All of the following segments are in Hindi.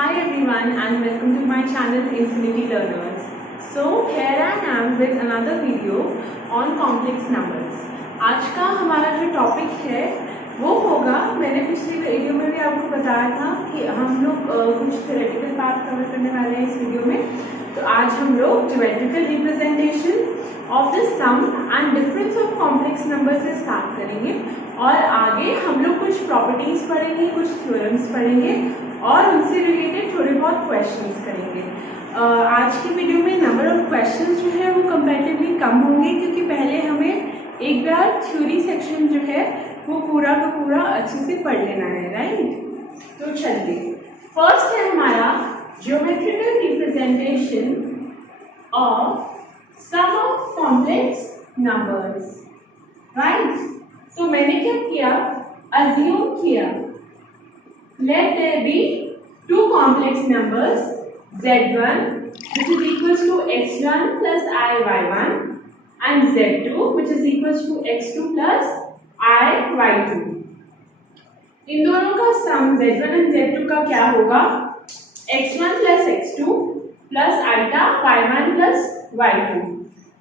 Hi everyone and welcome to my channel Infinity Learners. So here I am with another video on complex numbers. आज का हमारा जो टॉपिक है वो होगा, मैंने पिछली वीडियो में भी आपको बताया था कि हम लोग कुछ थ्योरेटिकल पार्ट कवर करने वाले हैं इस वीडियो में। तो आज हम लोग geometrical representation of the sum and difference of complex number से स्टार्ट करेंगे और आगे हम लोग कुछ प्रॉपर्टीज पढ़ेंगे, कुछ थ्योरम्स पढ़ेंगे और उनसे रिलेटेड थोड़े बहुत क्वेश्चंस करेंगे। आज की वीडियो में नंबर ऑफ क्वेश्चंस जो है वो कंपैरेटिवली कम होंगे क्योंकि पहले हमें एक बार थ्योरी सेक्शन जो है वो पूरा का पूरा अच्छे से पढ़ लेना है, राइट। तो चलिए, फर्स्ट है हमारा geometrical representation of sum of complex numbers, right. तो मैंने क्या किया, अज्यूम किया let there be two complex numbers z1 which is equals to x1 plus I y1 and z2 which is equals to x2 plus I y2। इन दोनों का सम z1 and z2 का क्या होगा, x1 plus x2 plus iota y1 plus y2।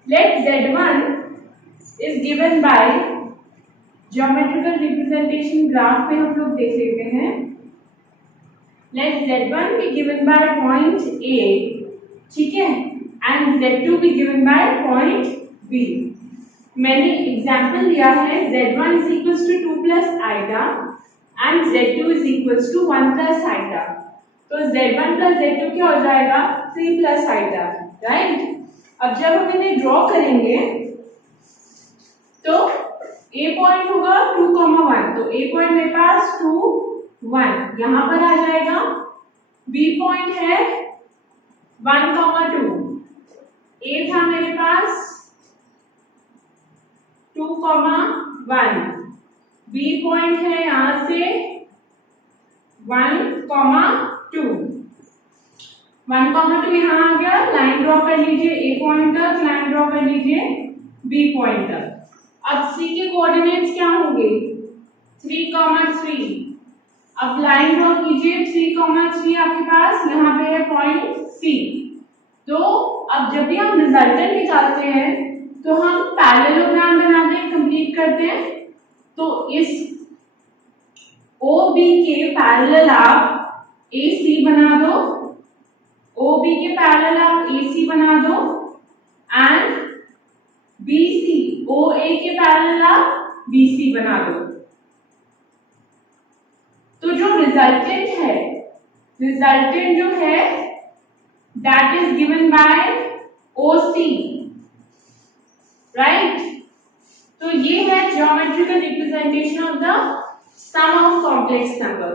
let z1 is given by geometrical representation graph में हम लोग देख लेते हैं। Let Z1 be given by point A, ठीक है, and Z2 be given by point B। मैंने एग्जाम्पल लिया है Z1 is equals to 2 plus iota and Z2 is equals to 1 plus iota। तो Z1 plus Z2 क्या हो जाएगा, 3 plus iota, राइट। अब जब हम इन्हें ड्रॉ करेंगे तो A पॉइंट होगा 2,1, तो A पॉइंट मेरे पास 2 1 यहां पर आ जाएगा। B पॉइंट है 1,2, A था मेरे पास 2,1, B पॉइंट है यहां से 1,2, 1,2 यहां आ गया। लाइन ड्रॉ कर लीजिए A पॉइंट तक, लाइन ड्रॉ कर लीजिए B पॉइंट तक। अब C के कोऑर्डिनेट्स क्या होंगे, 3,3। अब लाइन ड्रॉ कीजिए 3,3 आपके पास यहाँ पे है पॉइंट C। तो अब जब भी हम रिजल्टेंट निकालते हैं तो हम पैरेललोग्राम बनाते हैं, कंप्लीट करते हैं। तो इस OB के पैरेलल आप AC बना दो, OB के पैरेलल आप AC बना दो एंड BC OA के पैरेलल आप BC बना दो। तो जो रिजल्टेंट है, रिजल्टेंट जो है that is given by OC, right. तो ये है geometrical representation of the sum of complex number.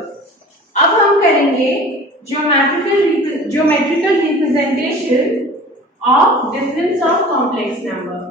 अब हम करेंगे geometrical representation of difference of complex number.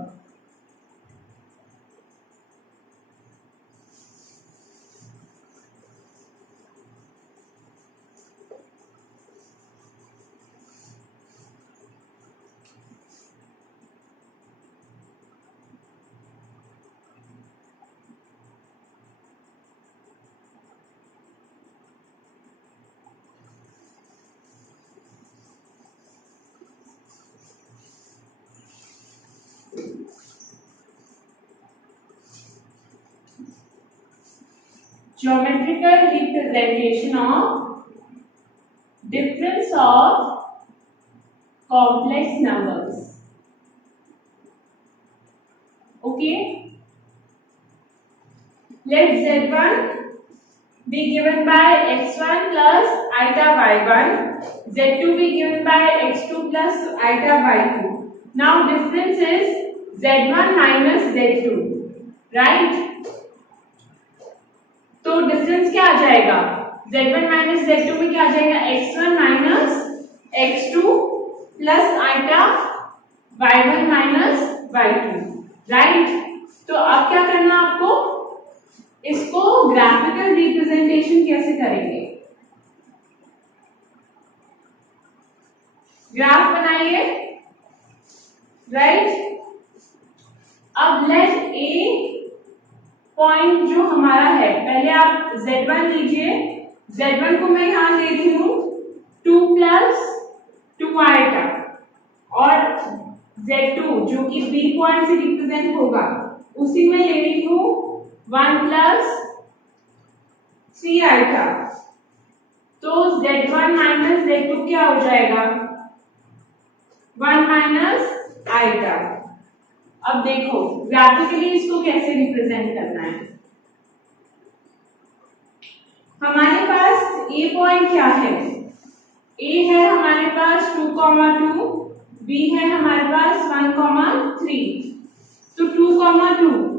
Geometrical representation of difference of complex numbers, okay। let Z1 be given by x1 plus iota y1, Z2 be given by x2 plus iota y2। now difference is Z1 minus Z2, right। तो डिफरेंस क्या आ जाएगा, Z1 माइनस Z2 में क्या आ जाएगा, x1 minus x2 plus iota y1 minus y2, right. तो अब क्या करना आपको, इसको ग्राफिकल रिप्रेजेंटेशन कैसे करेंगे, ग्राफ बनाइए, राइट। अब लेट A पॉइंट जो हमारा है, पहले आप Z1 लीजिए, Z1 को मैं यहां ले रही हूं 2 Z2 जो कि B पॉइंट से रिप्रेजेंट होगा, उसी में ले रही हूं 1 प्लस 3 आइटा। तो Z1 माइनस Z2 क्या हो जाएगा? 1 माइनस आइटा। अब देखो ग्राफिकली इसको कैसे रिप्रेजेंट करना है। हमारे पास ए पॉइंट क्या है? ए है हमारे पास 2,2, बी है हमारे पास 1,3। तो 2,2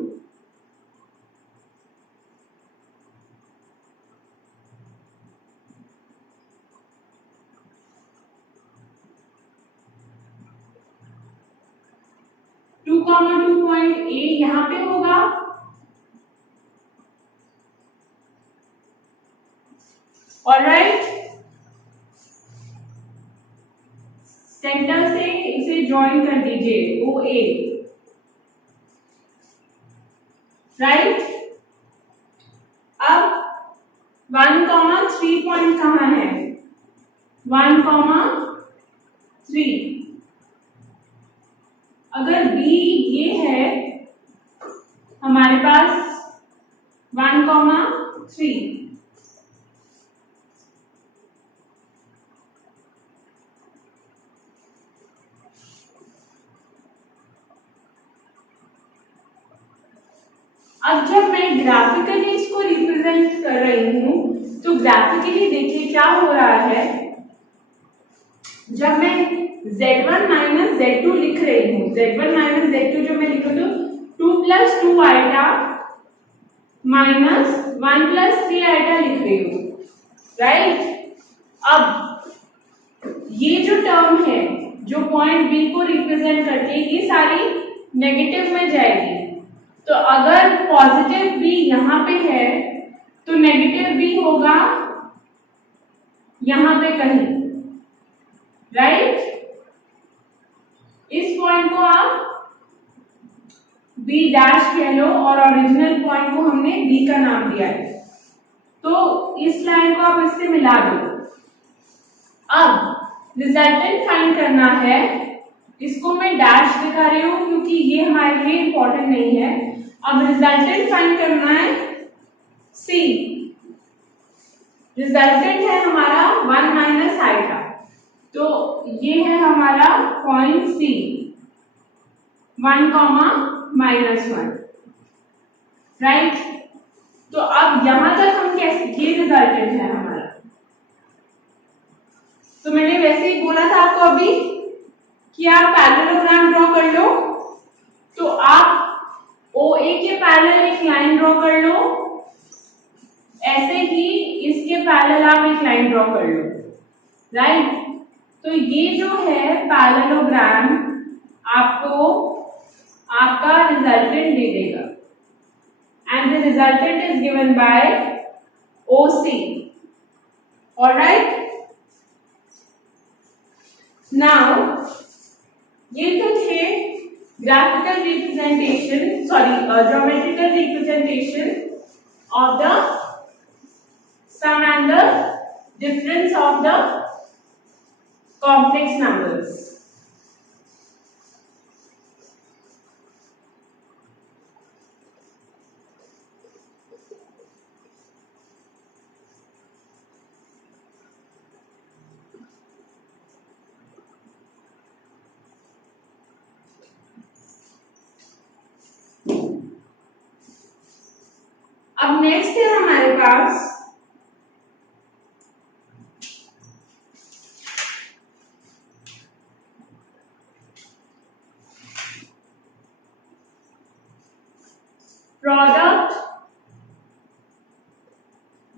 2,2 पॉइंट ए यहां पे होगा, ऑलराइट। सेंटर से इसे ज्वाइन कर दीजिए ओ ए, राइट। अब 1,3 पॉइंट कहां है? 1,3। अगर बी ये है हमारे पास 1,3, अब जब मैं ग्राफिकली इसको रिप्रेजेंट कर रही हूं तो ग्राफिकली देखिए क्या हो रहा है। जब मैं Z1 माइनस Z2 लिख रही हूं, Z1 माइनस Z2 जो मैं लिख रही हूं 2 plus 2 iota minus 1 plus 3 iota लिख रही हूं, राइट। अब ये जो टर्म है जो पॉइंट बी को रिप्रेजेंट करती है ये सारी नेगेटिव में जाएगी। तो अगर पॉजिटिव बी यहां पे है तो नेगेटिव बी होगा यहां पे कहीं, राइट। इस पॉइंट को आप बी डैश कह लो और ओरिजिनल पॉइंट को हमने बी का नाम दिया है, तो इस लाइन को आप इससे मिला दो। अब रिजल्टेंट फाइंड करना है, इसको मैं डैश दिखा रही हूं क्योंकि ये हमारे लिए इंपॉर्टेंट नहीं है। अब रिजल्टेंट फाइंड करना है सी। रिजल्टेंट है हमारा 1 माइनस आइटा, तो ये है हमारा पॉइंट सी 1, -1, राइट। तो अब यहां तक हम कैसे, ये रिजल्टेंट है हमारा। तो मैंने वैसे ही बोला था आपको अभी कि आप पैरेललोग्राम ड्रॉ कर लो, तो आप OA के पैरेलल एक लाइन ड्रॉ कर लो, ऐसे ही इसके पैरेलल आप एक लाइन ड्रॉ कर लो, राइट। तो ये जो है पैरेललोग्राम आपको आपका रिजल्टेंट दे देगा and the resultant is given by OC, alright. Now ये तो थे graphical representation, geometrical representation of the sum and the difference of the complex numbers. अब नेक्स्ट है हमारे पास product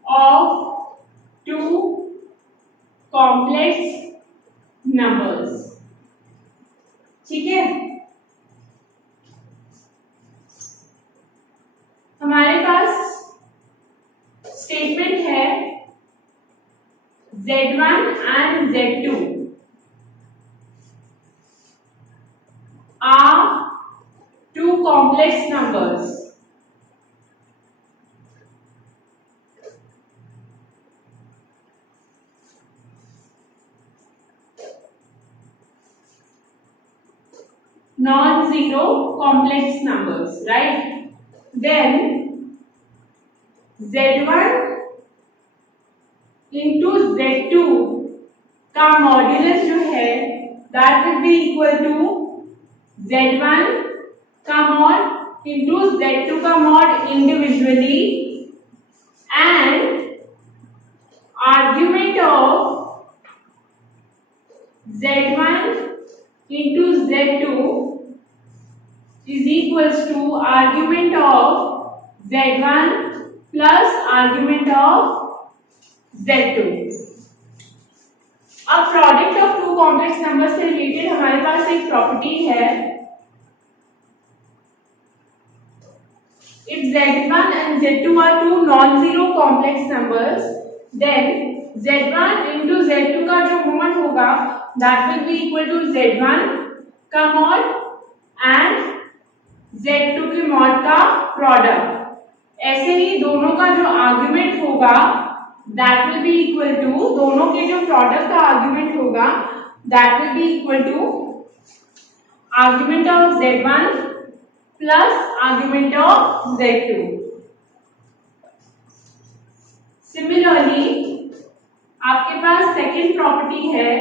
of two complex numbers, ठीक है। हमारे पास स्टेटमेंट है Z1 and Z2 are two complex numbers. non-zero complex numbers, right? Then Z1 into Z2 का मॉड्यूलस जो है that will be equal to Z1 का mod into Z2 का mod individually and argument of Z1 into Z2 is equals to argument of Z1 plus argument of Z2. अब product of two complex number से रिलेटेड हमारे पास एक प्रॉपर्टी है, if Z1 and Z2 are two non-zero complex numbers, then Z1 into Z2 का जो मोमेंट होगा that will be equal to Z1 का मॉड and Z2 के मॉड का प्रोडक्ट। ऐसे ही दोनों का जो आर्ग्यूमेंट होगा that will be equal to, दोनों के जो प्रोडक्ट का आर्ग्यूमेंट होगा that will be equal to argument of Z1 plus argument of Z2। Similarly आपके पास सेकेंड प्रॉपर्टी है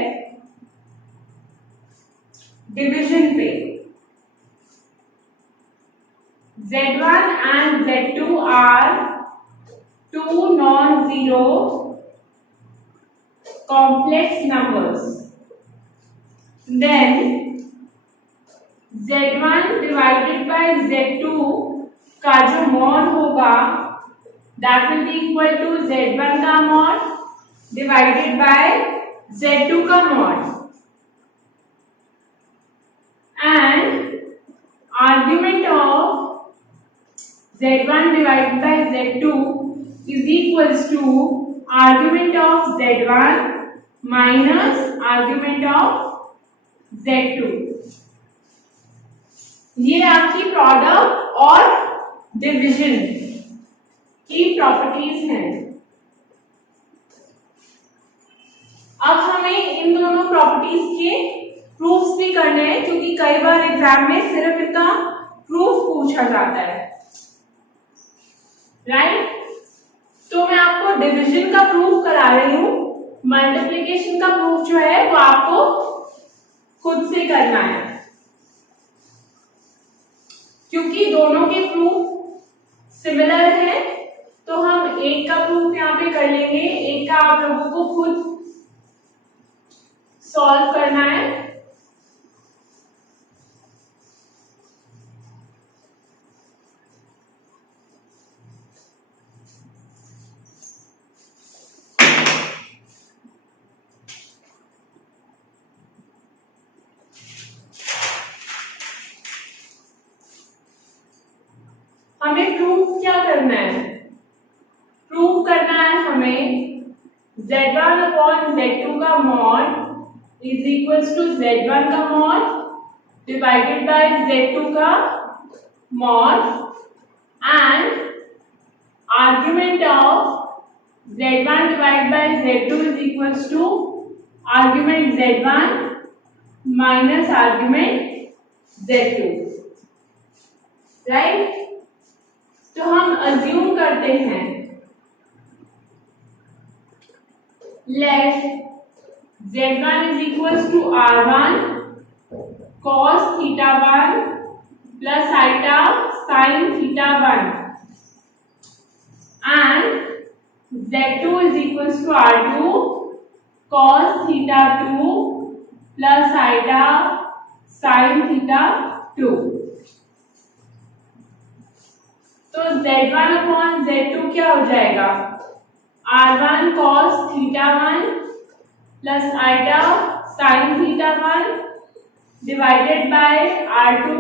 डिवीजन पे। Z1 and Z2 are two non-zero complex numbers. Then Z1 divided by Z2 का जो मॉड होगा that will be equal to Z1 का मॉड divided by Z2 का mod and argument of Z1 divided by Z2 is equals to argument of Z1 minus argument of Z2। ये आपकी प्रोडक्ट और डिवीजन की प्रॉपर्टीज हैं। अब हमें इन दोनों प्रॉपर्टीज के प्रूफ्स भी करने हैं, क्योंकि कई बार एग्जाम में सिर्फ इनका प्रूफ पूछा जाता है, राइट? तो मैं आपको डिवीजन का प्रूफ करा रही हूं, मल्टीप्लिकेशन का प्रूफ जो है वो आपको खुद से करना है, क्योंकि दोनों के प्रूफ सिमिलर है। तो हम एक का प्रूफ यहाँ पे कर लेंगे, एक का आप लोगों को खुद सॉल्व करना है। हमें प्रूफ क्या करना है? प्रूफ करना है हमें Z1 अपॉन Z2 का mod is equals to Z1 का मॉड डिवाइडेड बाय Z2 का mod and argument of Z1 divide by Z2 is equals to argument Z1 minus argument Z2, right? तो हम अज्यूम करते हैं, let Z1 is equals to R1 cos theta 1 plus theta sin theta 1 and Z2 is equals to R2 cos theta 2 plus theta sin theta 2। तो Z1 अपॉन Z2 क्या हो जाएगा? R1 cos theta 1 plus theta sin theta 1 divided by R2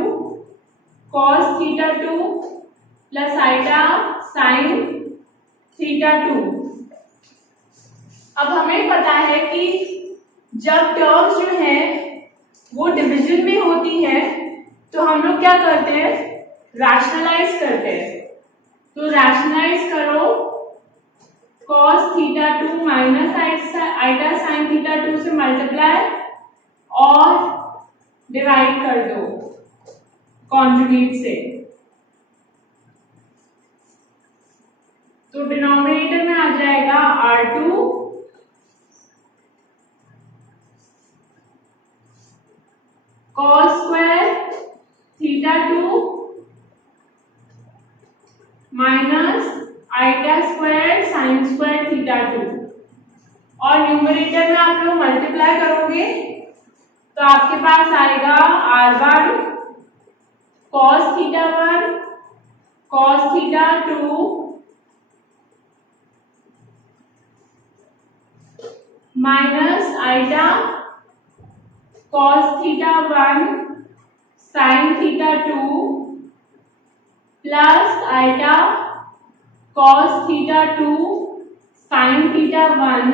cos theta 2 plus theta sin theta 2। अब हमें पता है कि जब टर्म्स जो है वो डिवीजन में होती है तो हम लोग क्या करते हैं? रैशनलाइज करते हैं। तो रैशनलाइज करो, cos theta 2 minus iota sin theta 2 से मल्टीप्लाई और डिवाइड कर दो। कॉन्जुगेट से। तो डिनोमिनेटर में आ जाएगा R2 cos square theta 2 minus iota square sine square theta 2, और न्यूमरेटर में आप लोग मल्टीप्लाई करोगे तो आपके पास आएगा R1 cos theta 1 cos theta 2 minus iota cos theta 1 sin theta 2 plus iota cos theta 2 sin theta 1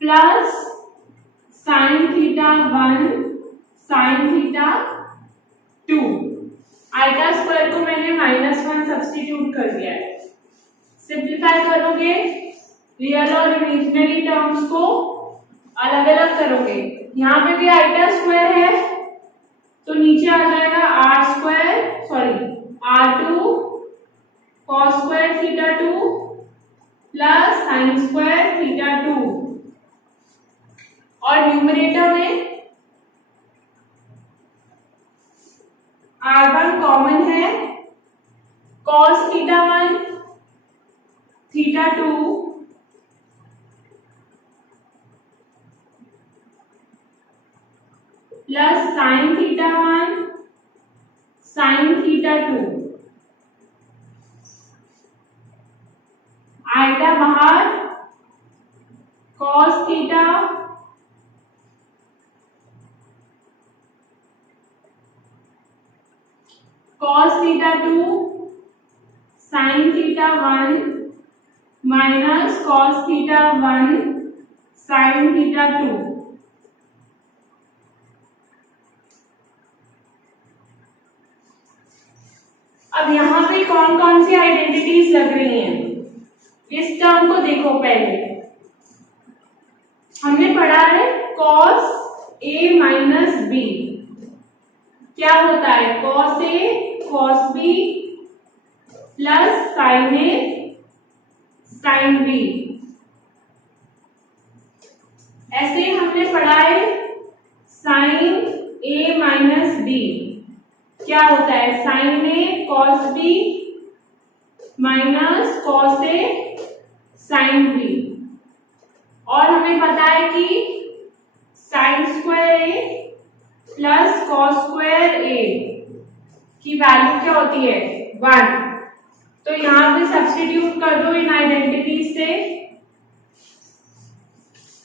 plus sin theta 1 sin theta 2। Iota square को मैंने -1 सब्स्टिट्यूट कर दिया है। सिंप्लीफाई करोगे, रियल और इमेजिनरी टर्म्स को अलग अलग करोगे। यहाँ पे भी आइटा स्क्वायर है तो नीचे आ जाएगा R2 cos square theta 2 plus sine square theta 2, और न्यूमरेटर में R1 कॉमन है, cos theta 1 theta 2 plus sine theta 1 sine theta 2। Iota बाहर cos theta cos theta 2 sine theta 1 minus cos theta 1 sine theta 2। अब यहाँ पे कौन कौन सी आइडेंटिटीज लग रही हैं, इस टर्म को देखो। पहले हमने पढ़ा है cos A माइनस B क्या होता है, cos A cos B plus sin A sin B। ऐसे ही हमने पढ़ा है sin A माइनस B क्या होता है, sin A cos B minus cos A sin B। और हमें पता है कि sin square A plus cos square A की वैल्यू क्या होती है, 1। तो यहाँ पे सब्स्टिट्यूट कर दो इन आइडेंटिटीज से।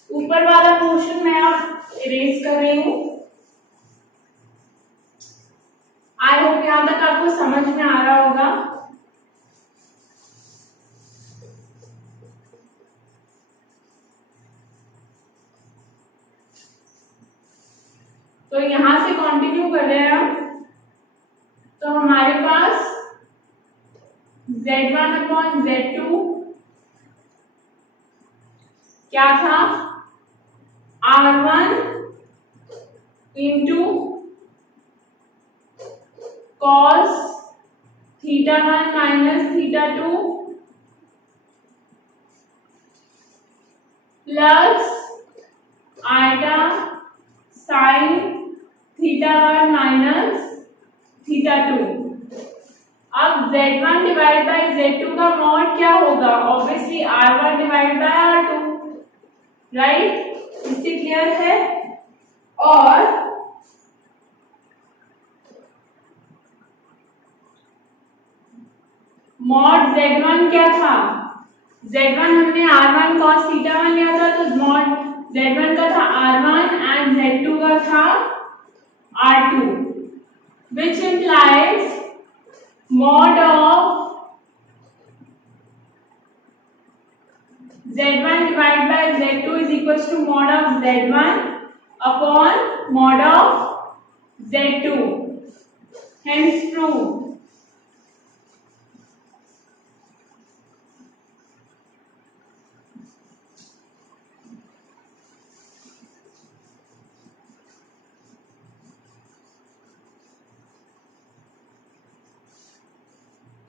ऊपर वाला पोर्शन मैं अब इरेज कर रही हूँ। आई होप यहां तक आपको समझ में आ रहा होगा। तो यहां से कंटिन्यू कर रहे हैं हम। तो हमारे पास Z1 अपॉन Z2 क्या था, R1 into cos theta 1 minus theta 2 plus iota sine theta 1 minus theta 2। अब Z1 डिवाइड बाय Z2 का मॉड क्या होगा, obviously R1 divide by R2, right. इससे क्लियर है। और मॉड Z1 क्या था, Z1 हमने R1 cos थीटा 1 लिया था, तो मॉड Z1 का था R1 एंड Z2 का था R2, which implies mod of Z1 divided by Z2 is equals to mod of Z1 upon mod of Z2, hence true।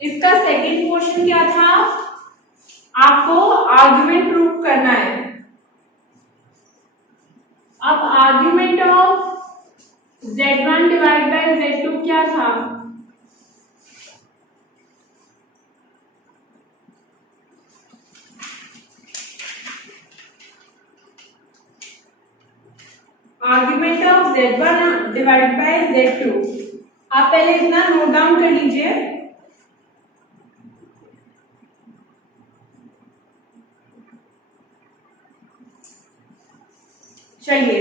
इसका सेकंड क्वेश्चन क्या था, आपको आर्गुमेंट प्रूफ करना है। अब argument of Z1 divide by Z2 क्या था, argument of Z1 divide by Z2, आप पहले इतना नोट डाउन कर लीजिए। चलिए,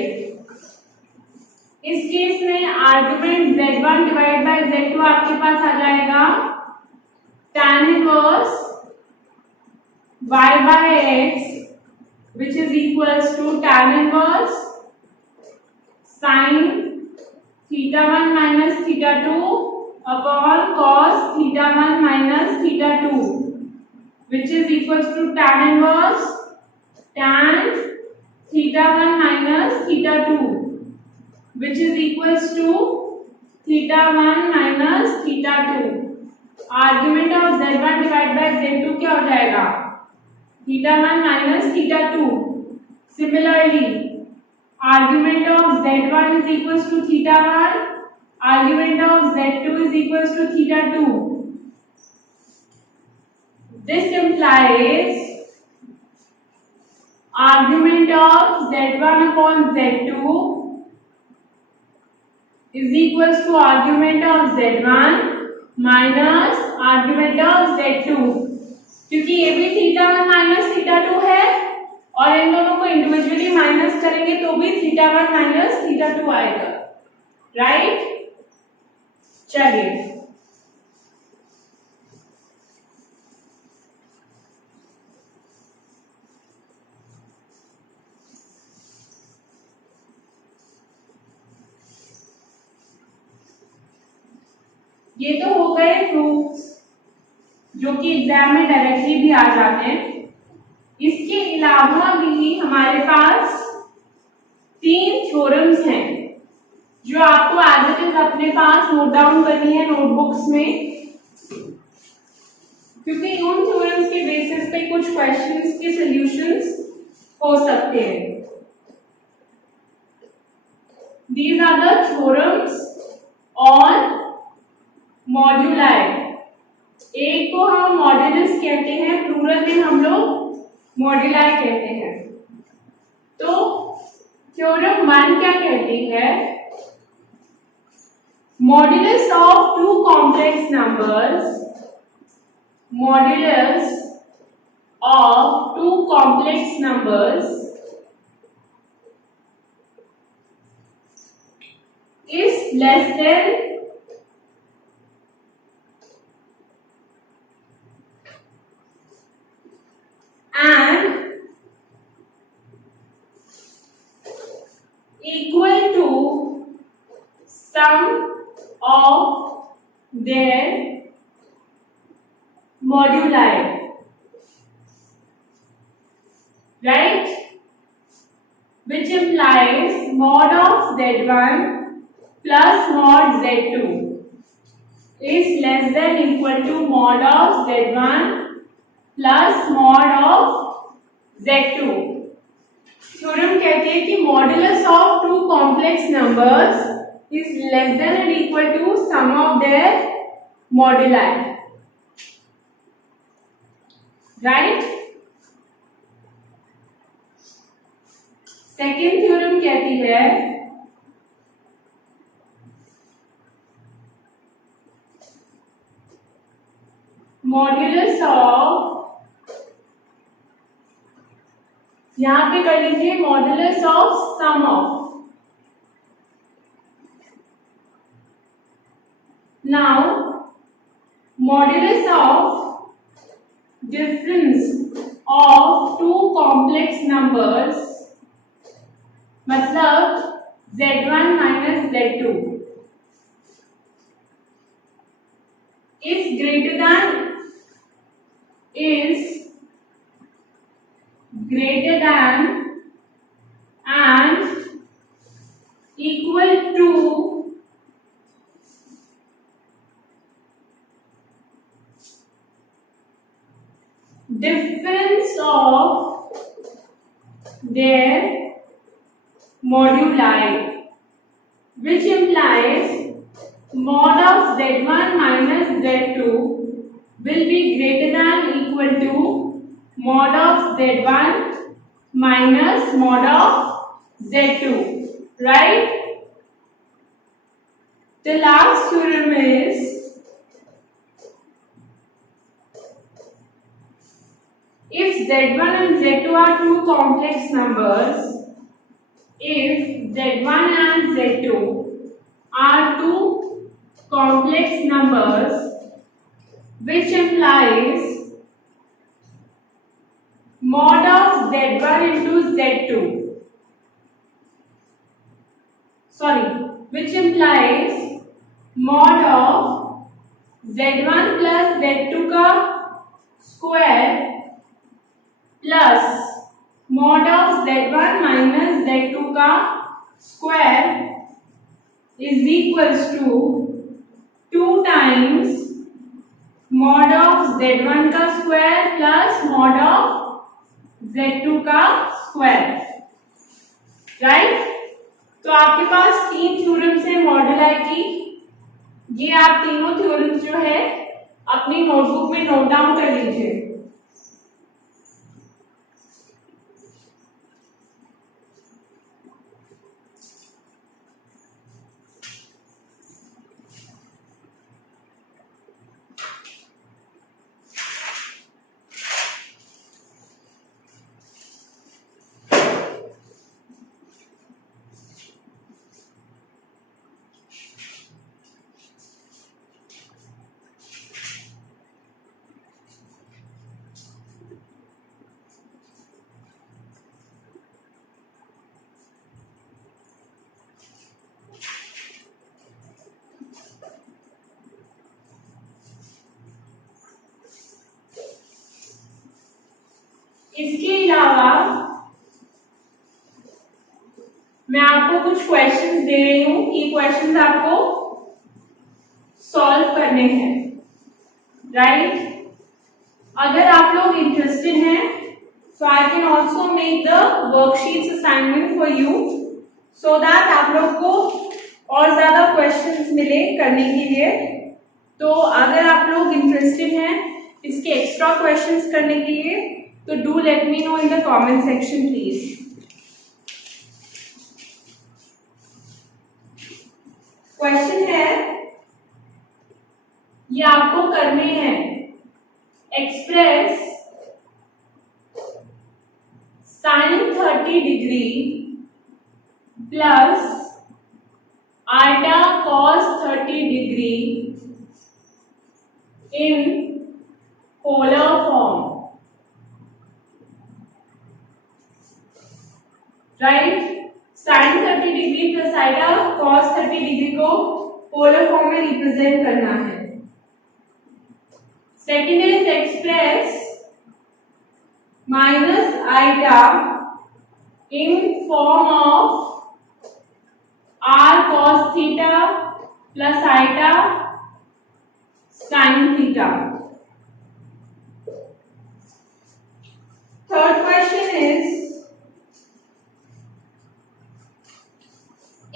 इस केस में argument Z1 divide by Z2 आपके पास आ जाएगा tan inverse y by x which is equals to tan inverse sin theta 1 minus theta 2 upon cos theta 1 minus theta 2 which is equals to tan inverse tan theta 1 minus theta 2 which is equals to theta 1 minus theta 2। Argument of Z1 divide by Z2 क्या हो जाएगा, theta 1 minus theta 2। Similarly argument of Z1 is equals to theta 1, argument of Z2 is equals to theta 2। This implies argument of Z1 upon Z2 is equals to argument of Z1 minus argument of Z2, क्योंकि ये भी थीटा 1 माइनस थीटा 2 है और इन दोनों को इंडिविजुअली माइनस करेंगे तो भी थीटा 1 माइनस थीटा 2 आएगा, राइट। चलिए, ये तो हो गए प्रूफ्स जो कि एग्जाम में डायरेक्टली भी आ जाते हैं। इसके अलावा भी हमारे पास 3 थ्योरम्स हैं जो आपको एज इट इज अपने पास नोट डाउन करनी है नोटबुक्स में, क्योंकि उन थ्योरम्स के बेसिस पे कुछ क्वेश्चंस के सॉल्यूशंस हो सकते हैं। These are the theorems on मॉड्यूलाई। एक को हम मॉड्यूलस कहते हैं, प्लूरल में हम लोग मॉड्यूलाई कहते हैं। तो थ्योरम 1 क्या कहती है, modulus of 2 complex numbers, modulus of 2 complex numbers is less than and equal to sum of their moduli, right, which implies mod of Z1 plus mod Z2 is less than equal to mod of Z1 plus mod of Z2। Theorem कहते हैं कि modulus of 2 complex numbers is less than and equal to sum of their moduli, right. Second theorem कहती है मॉड्यूलस ऑफ, यहां पे कर लीजिए modulus of sum of. Now modulus of difference of 2 complex numbers, मतलब Z1 minus Z2 is greater than and equal to difference of their moduli, which implies mod of z1 minus z2 will be greater than equal to mod of z1 minus mod of z2, right? The last theorem is if z1 and z2 are two complex numbers, if z1 and z2 are two complex numbers, which implies mod of z1 into z2, which implies mod of z1 plus z2 का square plus mod of z1 minus z2 का square is equals to 2 times mod of z1 का square plus mod of z2 का square, right? तो आपके पास तीन थ्योरम्स है मॉड्यूलाई की। ये आप तीनों थ्योरम्स जो है अपनी नोटबुक में नोट डाउन कर लीजिए। इसके अलावा मैं आपको कुछ क्वेश्चंस दे रही हूं। ये क्वेश्चंस आपको सॉल्व करने हैं, राइट? अगर आप लोग इंटरेस्टेड हैं तो I can also make the worksheets assignment for you so that आप लोग को और ज्यादा क्वेश्चंस मिले करने के लिए। तो अगर आप लोग इंटरेस्टेड हैं इसके एक्स्ट्रा क्वेश्चंस करने के लिए तो do let me know in the comment section please. Question है, ये आपको करने हैं, express sin 30 degree plus iota cos 30 degree in polar form, right? sin 30 degree plus iota cos 30 degree को पोलर फॉर्म में रिप्रेजेंट करना है। Second is express minus iota in form of r cos theta plus iota sin theta. Third question is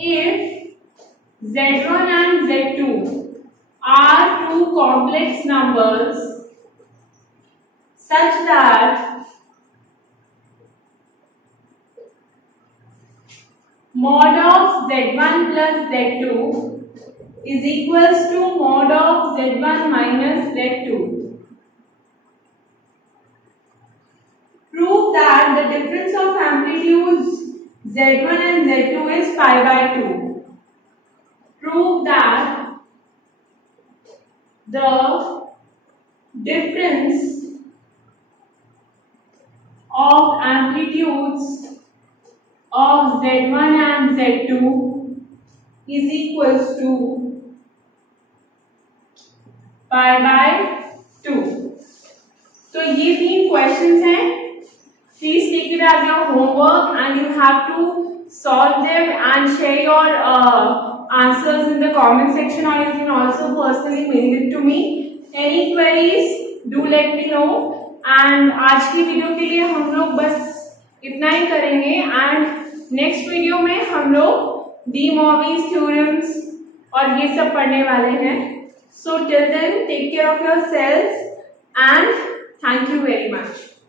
if z1 and z2 are two complex numbers such that mod of z1 plus z2 is equals to mod of z1 minus z2, prove that the difference of amplitudes z1 and z2 is pi by 2. Prove that the difference of amplitudes of z1 and z2 is equals to pi by 2. तो ये तीन क्वेश्चंस हैं। Please take it as your homework and you have to solve them and share your answers in the comment section, or you can also personally mail it to me. Any queries, do let me know. And आज की वीडियो के लिए हम लोग बस इतना ही करेंगे एंड नेक्स्ट वीडियो में हम लोग डी मोविस थ्योरम्स और ये सब पढ़ने वाले हैं. So till then take care of yourself and thank you very much.